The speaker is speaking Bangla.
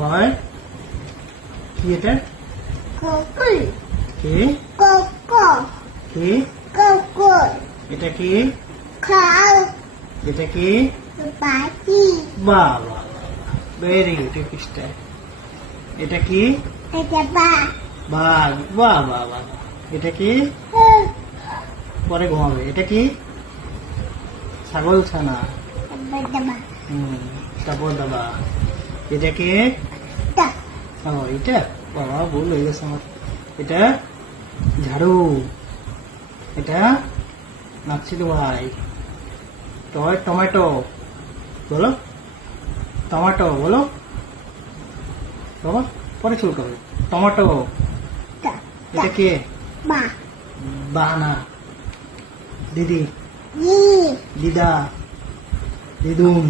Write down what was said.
হয় কি এটা কুকুর কে কুকুর কে কুকুর এটা কি খাও এটা কি পাখি বাহ বাহ ভেরি গুড টিপিস্টার এটা কি এটা বা বাঘ বাহ বাহ বাহ এটা কি পরে ঘুমাবে এটা কি ছাগল ছানা দাবা তারপর দাবা এটা কি তা ও এটা বাবা ভুল হয়ে গেছে আমার এটা ঝাড়ু এটা নাচ্ছিল ভাই টমেটো বলো টমেটো বলো বাবা পরে চুলকা হবে টমেটো তা এটা কে বা বাহানা দিদি জি দিদা দিদুন